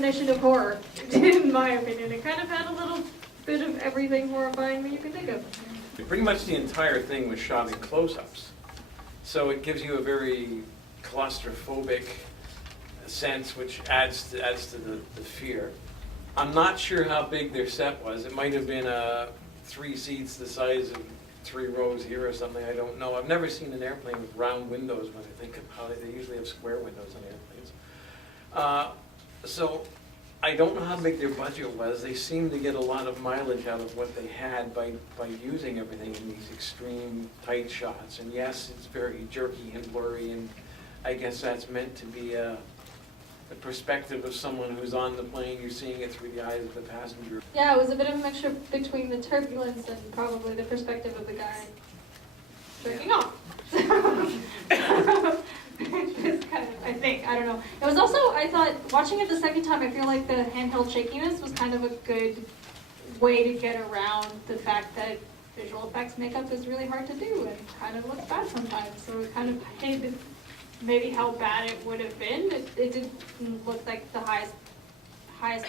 definition of horror, in my opinion. It kind of had a little bit of everything horrifying that you can think of. Pretty much the entire thing was shot in close-ups. So it gives you a very claustrophobic sense, which adds to the fear. I'm not sure how big their set was. It might have been 3 seats the size of 3 rows here or something. I don't know. I've never seen an airplane with round windows when I think of how they usually have square windows on airplanes. So I don't know how big their budget was. They seemed to get a lot of mileage out of what they had by using everything in these extreme tight shots. And yes, it's very jerky and blurry, and I guess that's meant to be the perspective of someone who's on the plane. You're seeing it through the eyes of the passenger. Yeah, it was a bit of a mixture between the turbulence and probably the perspective of the guy jerking off. It's kind of, I think, I don't know. It was also, I thought, watching it the second time, I feel like the handheld shakiness was kind of a good way to get around the fact that visual effects makeup is really hard to do and kind of looks bad sometimes. So it kind of hid maybe how bad it would have been. It didn't look like the highest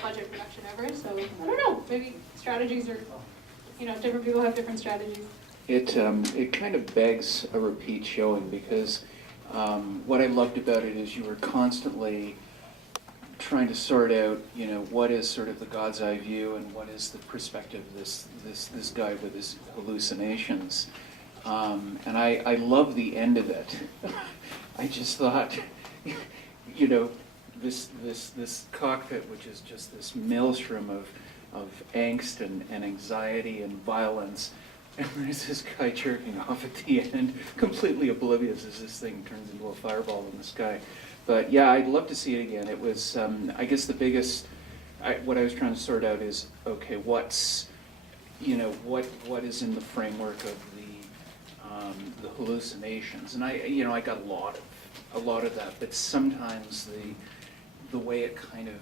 budget production ever. So I don't know. Maybe strategies are, different people have different strategies. It kind of begs a repeat showing because what I loved about it is you were constantly trying to sort out, what is sort of the God's eye view and what is the perspective of this guy with his hallucinations. And I love the end of it. I just thought, this cockpit, which is just this maelstrom of angst and anxiety and violence. And there's this guy jerking off at the end, completely oblivious as this thing turns into a fireball in the sky. But yeah, I'd love to see it again. It was, I guess the biggest, what I was trying to sort out is, okay, what's, what is in the framework of the hallucinations? And I got a lot of that, but sometimes the way it kind of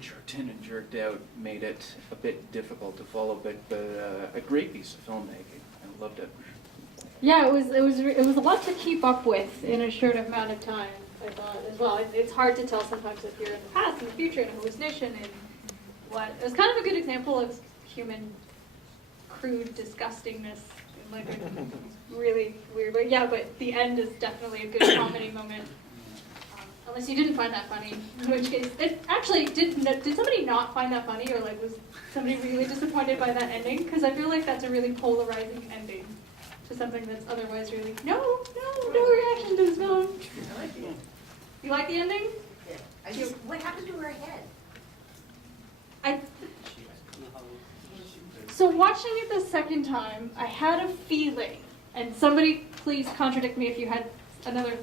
jerked in and jerked out made it a bit difficult to follow, but a great piece of filmmaking. I loved it. Yeah, it was a lot to keep up with in a short amount of time, I thought, as well. It's hard to tell sometimes if you're in the past and the future and hallucination and what. It was kind of a good example of human crude disgustingness in like a really weird way. Yeah, but the end is definitely a good comedy moment. Unless you didn't find that funny, in which case, it actually, did somebody not find that funny, or like was somebody really disappointed by that ending? Because I feel like that's a really polarizing ending to something that's otherwise really, no reaction to this film. I like the ending. You like the ending? Yeah. What happened to her head? So watching it the second time, I had a feeling, and somebody please contradict me if you had another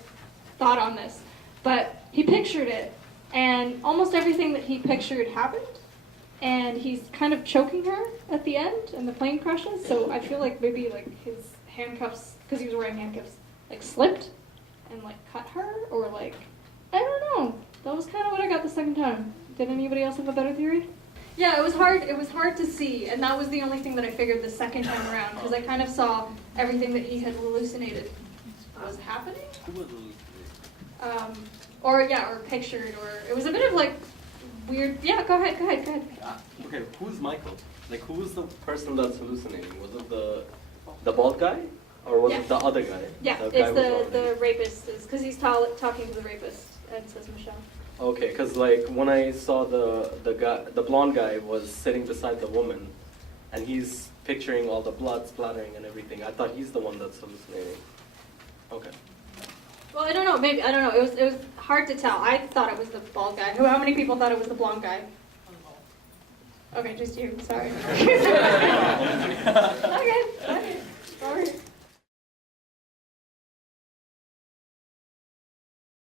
thought on this, but he pictured it, and almost everything that he pictured happened, and he's kind of choking her at the end, and the plane crashes, so I feel like maybe like his handcuffs, because he was wearing handcuffs, like slipped and like cut her, or like, I don't know. That was kind of what I got the second time. Did anybody else have a better theory? Yeah, it was hard to see, and that was the only thing that I figured the second time around, because I kind of saw everything that he had hallucinated was happening. Or pictured, or it was a bit of like weird. Yeah, go ahead. Okay, who's Michael? Like, who's the person that's hallucinating? Was it the bald guy, or was it the other guy? Yeah, it's the rapist, because he's talking to the rapist, and says Michelle. Okay, because like when I saw the blonde guy was sitting beside the woman, and he's picturing all the blood splattering and everything, I thought he's the one that's hallucinating. Okay. Well, I don't know. Maybe I don't know. It was hard to tell. I thought it was the bald guy. How many people thought it was the blonde guy? Okay, just you. Sorry. Okay. Sorry.